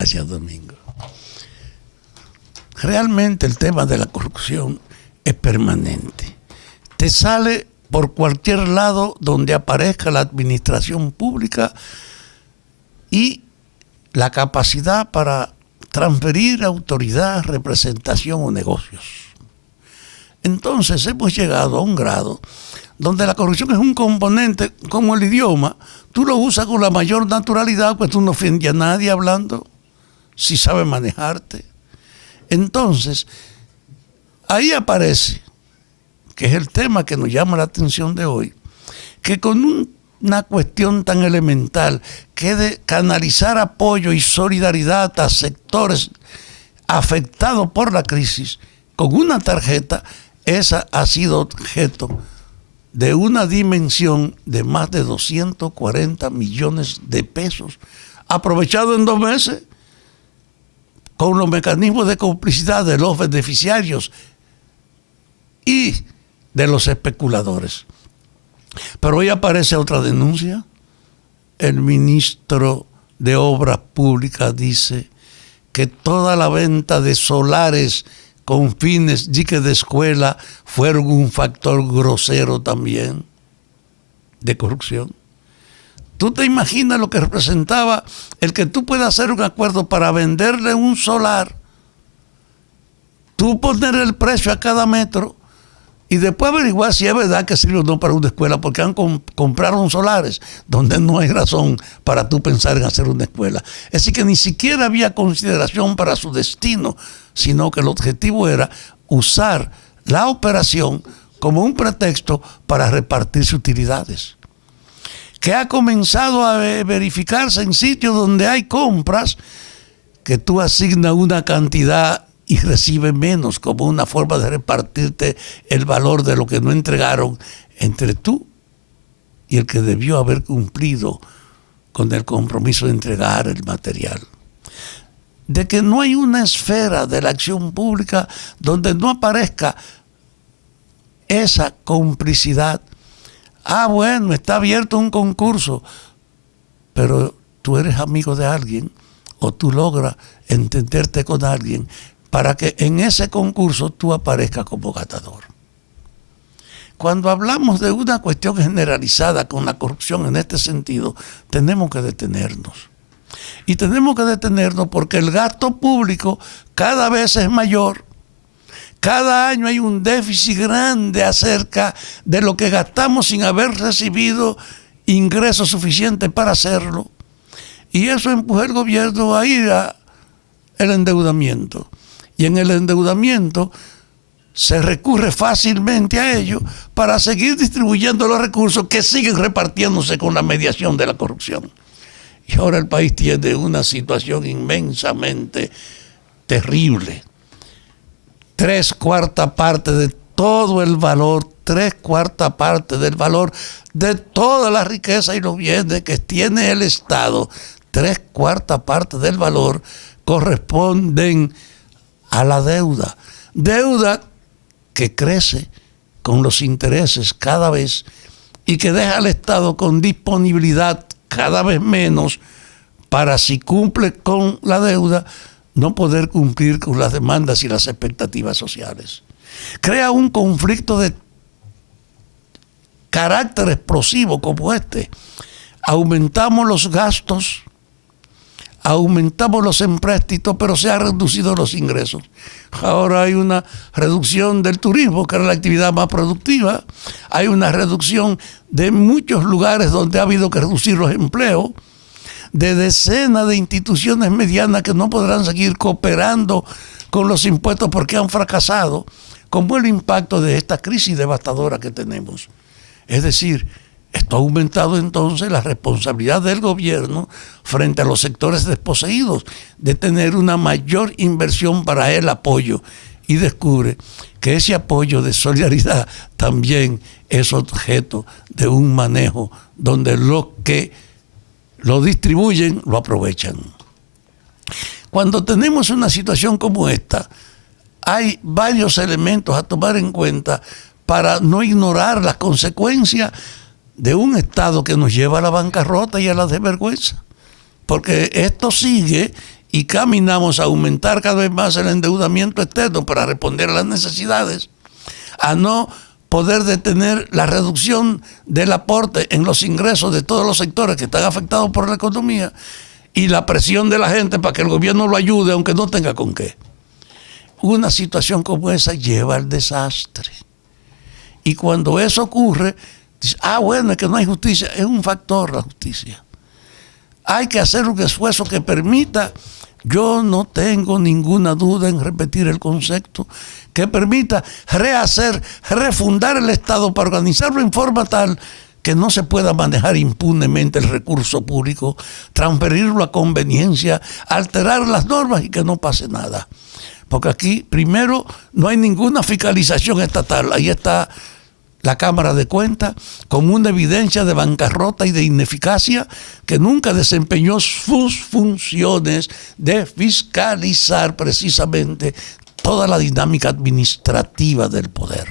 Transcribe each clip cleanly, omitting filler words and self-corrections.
Gracias, Domingo. Realmente el tema de la corrupción es permanente. Te sale por cualquier lado donde aparezca la administración pública y la capacidad para transferir autoridad, representación o negocios. Entonces hemos llegado a un grado donde la corrupción es un componente como el idioma. Tú lo usas con la mayor naturalidad, pues tú no ofendes a nadie hablando, si sabes manejarte. Entonces, ahí aparece, que es el tema que nos llama la atención de hoy, que con una cuestión tan elemental que de canalizar apoyo y solidaridad a sectores afectados por la crisis, con una tarjeta, esa ha sido objeto de una dimensión de más de 240 millones de pesos, aprovechado en 2 meses con los mecanismos de complicidad de los beneficiarios y de los especuladores. Pero hoy aparece otra denuncia. El ministro de Obras Públicas dice que toda la venta de solares con fines de escuela fueron un factor grosero también de corrupción. ¿Tú te imaginas lo que representaba el que tú puedas hacer un acuerdo para venderle un solar, tú poner el precio a cada metro y después averiguar si es verdad que sirve o no para una escuela, porque compraron solares donde no hay razón para tú pensar en hacer una escuela? Es decir, que ni siquiera había consideración para su destino, sino que el objetivo era usar la operación como un pretexto para repartirse utilidades, que ha comenzado a verificarse en sitios donde hay compras que tú asignas una cantidad y recibes menos, como una forma de repartirte el valor de lo que no entregaron entre tú y el que debió haber cumplido con el compromiso de entregar el material. De que no hay una esfera de la acción pública donde no aparezca esa complicidad. Bueno, está abierto un concurso, pero tú eres amigo de alguien o tú logras entenderte con alguien para que en ese concurso tú aparezcas como ganador. Cuando hablamos de una cuestión generalizada con la corrupción en este sentido, tenemos que detenernos. Y tenemos que detenernos porque el gasto público cada vez es mayor. Cada año hay un déficit grande acerca de lo que gastamos sin haber recibido ingresos suficientes para hacerlo. Y eso empuja al gobierno a ir al endeudamiento. Y en el endeudamiento se recurre fácilmente a ello para seguir distribuyendo los recursos que siguen repartiéndose con la mediación de la corrupción. Y ahora el país tiene una situación inmensamente terrible. 3/4 parte de todo el valor, 3/4 parte del valor de toda la riqueza y los bienes que tiene el Estado, 3/4 parte del valor corresponden a la deuda. Deuda que crece con los intereses cada vez y que deja al Estado con disponibilidad cada vez menos para, si cumple con la deuda, no poder cumplir con las demandas y las expectativas sociales. Crea un conflicto de carácter explosivo como este. Aumentamos los gastos, aumentamos los empréstitos, pero se han reducido los ingresos. Ahora hay una reducción del turismo, que era la actividad más productiva. Hay una reducción de muchos lugares donde ha habido que reducir los empleos, de decenas de instituciones medianas que no podrán seguir cooperando con los impuestos porque han fracasado, como el impacto de esta crisis devastadora que tenemos. Es decir, esto ha aumentado entonces la responsabilidad del gobierno frente a los sectores desposeídos de tener una mayor inversión para el apoyo, y descubre que ese apoyo de solidaridad también es objeto de un manejo donde los que lo distribuyen lo aprovechan. Cuando tenemos una situación como esta, hay varios elementos a tomar en cuenta para no ignorar las consecuencias de un Estado que nos lleva a la bancarrota y a la desvergüenza. Porque esto sigue y caminamos a aumentar cada vez más el endeudamiento externo para responder a las necesidades, a no poder detener la reducción del aporte en los ingresos de todos los sectores que están afectados por la economía y la presión de la gente para que el gobierno lo ayude aunque no tenga con qué. Una situación como esa lleva al desastre. Y cuando eso ocurre, dice, bueno, es que no hay justicia. Es un factor la justicia. Hay que hacer un esfuerzo que permita, yo no tengo ninguna duda en repetir el concepto, que permita refundar el Estado para organizarlo en forma tal que no se pueda manejar impunemente el recurso público, transferirlo a conveniencia, alterar las normas y que no pase nada. Porque aquí, primero, no hay ninguna fiscalización estatal. Ahí está la Cámara de Cuentas como una evidencia de bancarrota y de ineficacia que nunca desempeñó sus funciones de fiscalizar precisamente toda la dinámica administrativa del poder.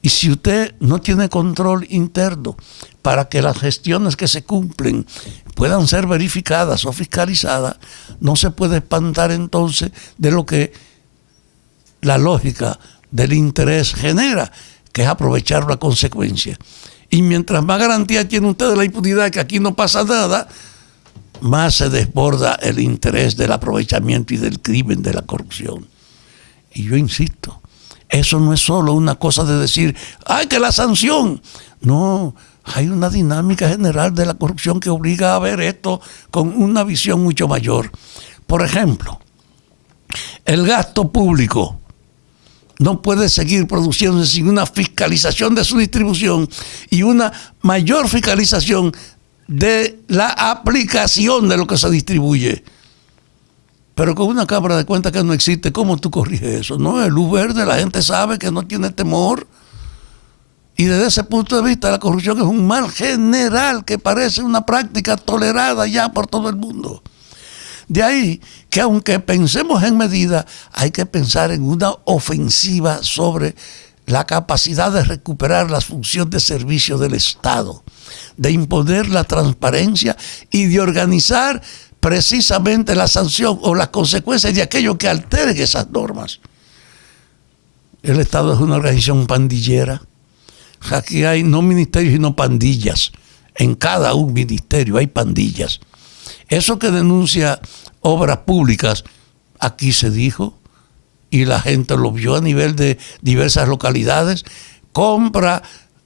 Y si usted no tiene control interno para que las gestiones que se cumplen puedan ser verificadas o fiscalizadas, no se puede espantar entonces de lo que la lógica del interés genera, que es aprovechar la consecuencia. Y mientras más garantía tiene usted de la impunidad de que aquí no pasa nada, más se desborda el interés del aprovechamiento y del crimen, de la corrupción. Y yo insisto, eso no es solo una cosa de decir, ¡ay, que la sanción! No, hay una dinámica general de la corrupción que obliga a ver esto con una visión mucho mayor. Por ejemplo, el gasto público no puede seguir produciéndose sin una fiscalización de su distribución y una mayor fiscalización de la aplicación de lo que se distribuye. Pero con una Cámara de Cuentas que no existe, ¿cómo tú corriges eso? No, el luz verde, la gente sabe que no tiene temor. Y desde ese punto de vista, la corrupción es un mal general que parece una práctica tolerada ya por todo el mundo. De ahí que aunque pensemos en medidas, hay que pensar en una ofensiva sobre la capacidad de recuperar las funciones de servicio del Estado, de imponer la transparencia y de organizar precisamente la sanción o las consecuencias de aquello que altere esas normas. El Estado es una organización pandillera. Aquí hay no ministerios sino pandillas. En cada un ministerio hay pandillas. Eso que denuncia obras públicas, aquí se dijo, y la gente lo vio a nivel de diversas localidades, compra,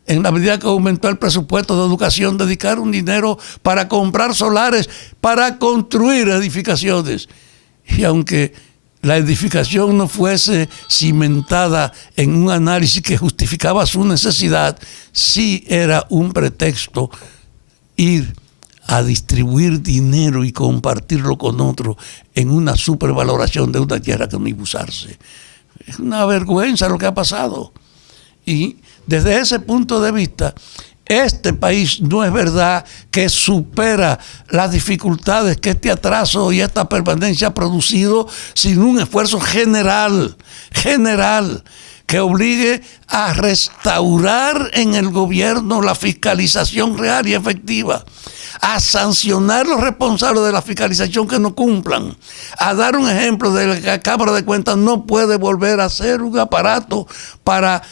en la medida que aumentó el presupuesto de educación, dedicar un dinero para comprar solares, para construir edificaciones. Y aunque la edificación no fuese cimentada en un análisis que justificaba su necesidad, sí era un pretexto ir a distribuir dinero y compartirlo con otros en una supervaloración de una tierra que no iba a usarse. Es una vergüenza lo que ha pasado. Y desde ese punto de vista, este país no es verdad que supera las dificultades que este atraso y esta permanencia ha producido sin un esfuerzo general, que obligue a restaurar en el gobierno la fiscalización real y efectiva, a sancionar a los responsables de la fiscalización que no cumplan, a dar un ejemplo de que la Cámara de Cuentas no puede volver a ser un aparato para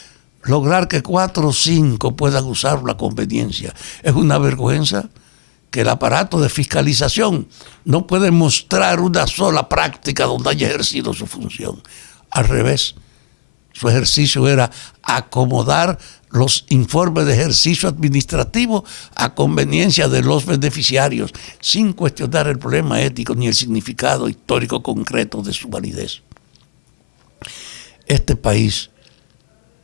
lograr que 4 o 5 puedan usar la conveniencia. Es una vergüenza que el aparato de fiscalización no puede mostrar una sola práctica donde haya ejercido su función. Al revés, su ejercicio era acomodar los informes de ejercicio administrativo a conveniencia de los beneficiarios, sin cuestionar el problema ético ni el significado histórico concreto de su validez. Este país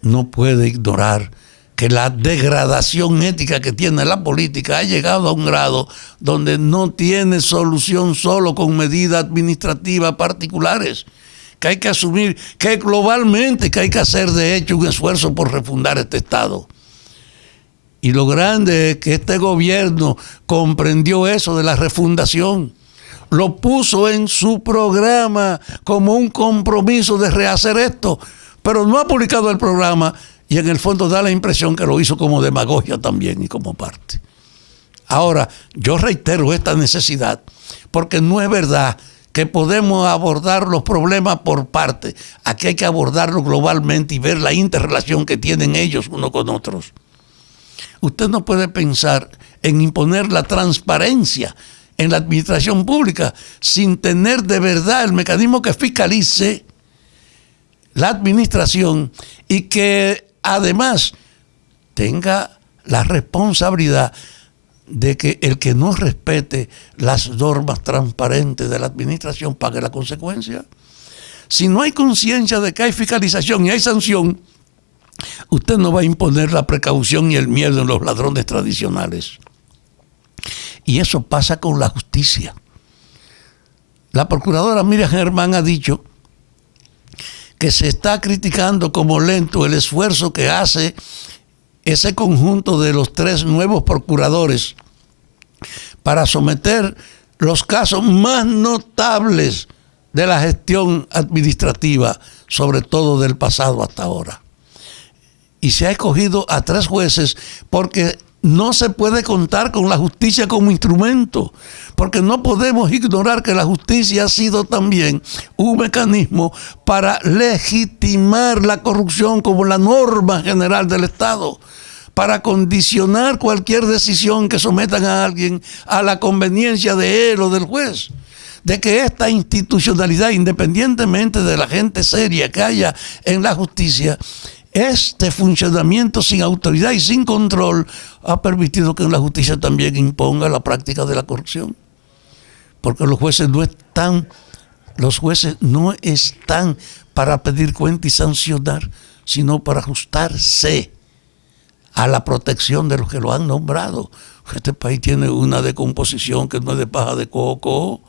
no puede ignorar que la degradación ética que tiene la política ha llegado a un grado donde no tiene solución solo con medidas administrativas particulares, que hay que asumir que globalmente que hay que hacer de hecho un esfuerzo por refundar este Estado. Y lo grande es que este gobierno comprendió eso de la refundación, lo puso en su programa como un compromiso de rehacer esto, pero no ha publicado el programa y en el fondo da la impresión que lo hizo como demagogia también y como parte. Ahora, yo reitero esta necesidad porque no es verdad que podemos abordar los problemas por parte. Aquí hay que abordarlos globalmente y ver la interrelación que tienen ellos unos con otros. Usted no puede pensar en imponer la transparencia en la administración pública sin tener de verdad el mecanismo que fiscalice la administración y que además tenga la responsabilidad de que el que no respete las normas transparentes de la administración pague la consecuencia. Si no hay conciencia de que hay fiscalización y hay sanción, usted no va a imponer la precaución y el miedo en los ladrones tradicionales. Y eso pasa con la justicia. La procuradora Miriam Germán ha dicho que se está criticando como lento el esfuerzo que hace ese conjunto de los 3 nuevos procuradores para someter los casos más notables de la gestión administrativa, sobre todo del pasado hasta ahora. Y se ha escogido a 3 jueces porque no se puede contar con la justicia como instrumento, porque no podemos ignorar que la justicia ha sido también un mecanismo para legitimar la corrupción como la norma general del Estado, para condicionar cualquier decisión que sometan a alguien a la conveniencia de él o del juez. De que esta institucionalidad, independientemente de la gente seria que haya en la justicia, este funcionamiento sin autoridad y sin control ha permitido que en la justicia también imponga la práctica de la corrupción. Porque los jueces no están para pedir cuenta y sancionar, sino para ajustarse a la protección de los que lo han nombrado. Este país tiene una decomposición que no es de paja de coco.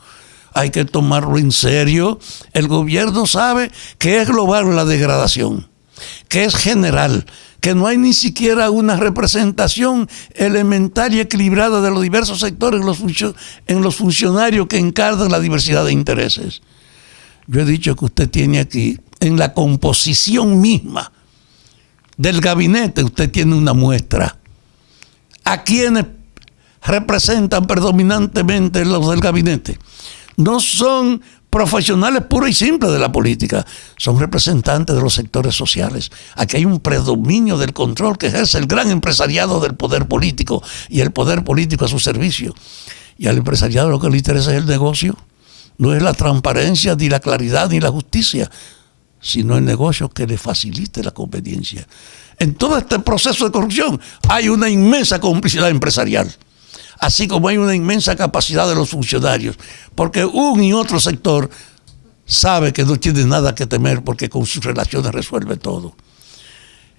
Hay que tomarlo en serio. El gobierno sabe que es global la degradación, que es general, que no hay ni siquiera una representación elemental y equilibrada de los diversos sectores en los funcionarios que encarnan la diversidad de intereses. Yo he dicho que usted tiene aquí, en la composición misma del gabinete, usted tiene una muestra. ¿A quienes representan predominantemente los del gabinete? No son profesionales puros y simples de la política, son representantes de los sectores sociales. Aquí hay un predominio del control que ejerce el gran empresariado del poder político y el poder político a su servicio. Y al empresariado lo que le interesa es el negocio, no es la transparencia, ni la claridad, ni la justicia, sino el negocio que le facilite la conveniencia. En todo este proceso de corrupción hay una inmensa complicidad empresarial, así como hay una inmensa capacidad de los funcionarios, porque un y otro sector sabe que no tiene nada que temer porque con sus relaciones resuelve todo.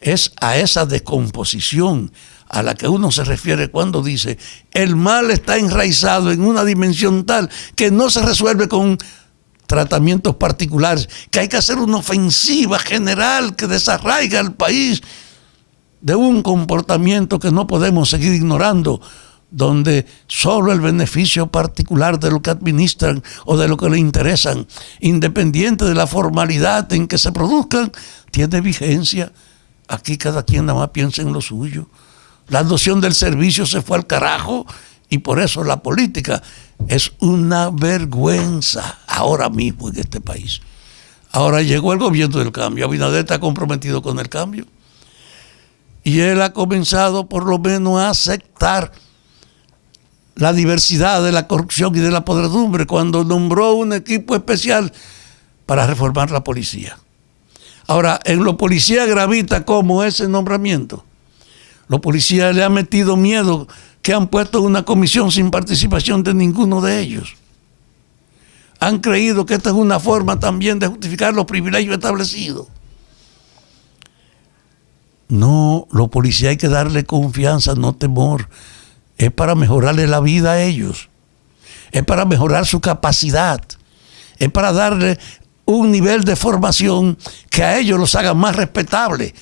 Es a esa descomposición a la que uno se refiere cuando dice el mal está enraizado en una dimensión tal que no se resuelve con tratamientos particulares, que hay que hacer una ofensiva general que desarraiga al país de un comportamiento que no podemos seguir ignorando, donde solo el beneficio particular de lo que administran o de lo que le interesan, independiente de la formalidad en que se produzcan, tiene vigencia. Aquí cada quien nada más piensa en lo suyo. La noción del servicio se fue al carajo y por eso la política es una vergüenza ahora mismo en este país. Ahora llegó el gobierno del cambio. Abinader está comprometido con el cambio. Y él ha comenzado por lo menos a aceptar la diversidad de la corrupción y de la podredumbre cuando nombró un equipo especial para reformar la policía. Ahora, en los policías gravita como ese nombramiento. Los policías le han metido miedo que han puesto una comisión sin participación de ninguno de ellos. Han creído que esta es una forma también de justificar los privilegios establecidos. No, los policías hay que darle confianza, no temor. Es para mejorarle la vida a ellos. Es para mejorar su capacidad. Es para darle un nivel de formación que a ellos los haga más respetables.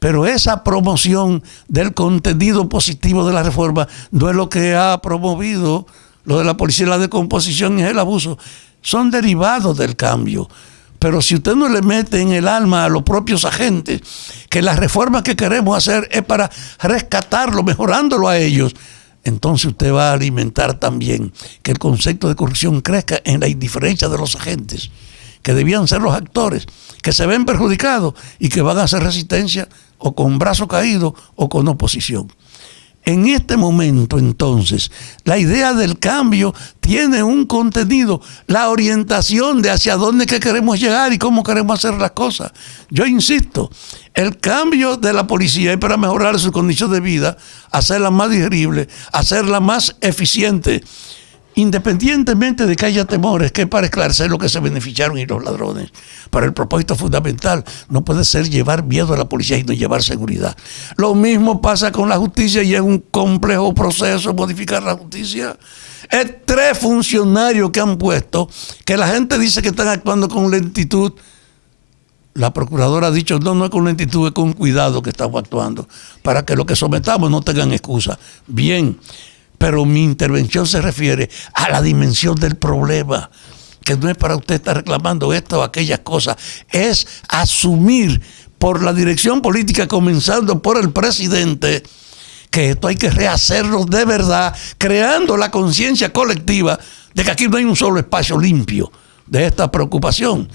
Pero esa promoción del contenido positivo de la reforma no es lo que ha promovido lo de la policía, la descomposición y el abuso. Son derivados del cambio. Pero si usted no le mete en el alma a los propios agentes que las reformas que queremos hacer es para rescatarlo, mejorándolo a ellos, entonces usted va a alimentar también que el concepto de corrupción crezca en la indiferencia de los agentes, que debían ser los actores, que se ven perjudicados y que van a hacer resistencia o con brazo caído o con oposición. En este momento, entonces, la idea del cambio tiene un contenido, la orientación de hacia dónde que queremos llegar y cómo queremos hacer las cosas. Yo insisto, el cambio de la policía es para mejorar su condición de vida, hacerla más digerible, hacerla más eficiente, independientemente de que haya temores, que es para esclarecer lo que se beneficiaron y los ladrones. Pero el propósito fundamental no puede ser llevar miedo a la policía y no llevar seguridad. Lo mismo pasa con la justicia y es un complejo proceso modificar la justicia. Es 3 funcionarios que han puesto, que la gente dice que están actuando con lentitud. La procuradora ha dicho, no es con lentitud, es con cuidado que estamos actuando, para que los que sometamos no tengan excusa. Bien, pero mi intervención se refiere a la dimensión del problema, que no es para usted estar reclamando esto o aquellas cosas, es asumir por la dirección política, comenzando por el presidente, que esto hay que rehacerlo de verdad, creando la conciencia colectiva de que aquí no hay un solo espacio limpio de esta preocupación,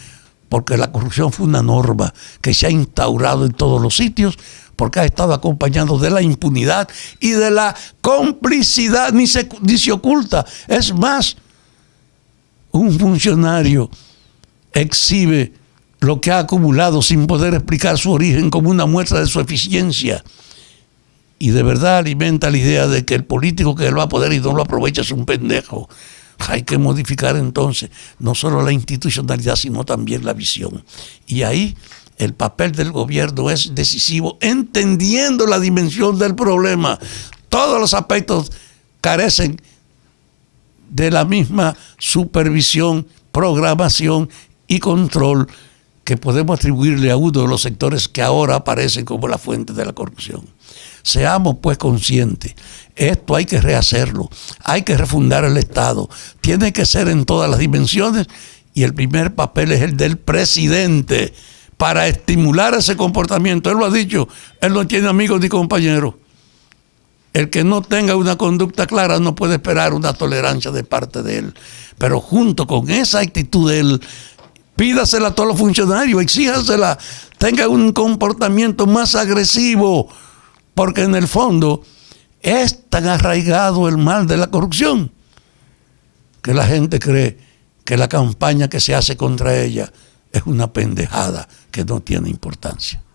porque la corrupción fue una norma que se ha instaurado en todos los sitios, porque ha estado acompañado de la impunidad y de la complicidad, ni se oculta. Es más, un funcionario exhibe lo que ha acumulado sin poder explicar su origen como una muestra de su eficiencia. Y de verdad alimenta la idea de que el político que lo va a poder y no lo aprovecha es un pendejo. Hay que modificar entonces no solo la institucionalidad, sino también la visión. Y ahí el papel del gobierno es decisivo, entendiendo la dimensión del problema. Todos los aspectos carecen de la misma supervisión, programación y control que podemos atribuirle a uno de los sectores que ahora aparecen como la fuente de la corrupción. Seamos pues conscientes, esto hay que rehacerlo, hay que refundar el Estado, tiene que ser en todas las dimensiones y el primer papel es el del presidente para estimular ese comportamiento. Él lo ha dicho, él no tiene amigos ni compañeros. El que no tenga una conducta clara no puede esperar una tolerancia de parte de él. Pero junto con esa actitud de él, pídasela a todos los funcionarios, exíjasela, tenga un comportamiento más agresivo, porque en el fondo es tan arraigado el mal de la corrupción que la gente cree que la campaña que se hace contra ella es una pendejada que no tiene importancia.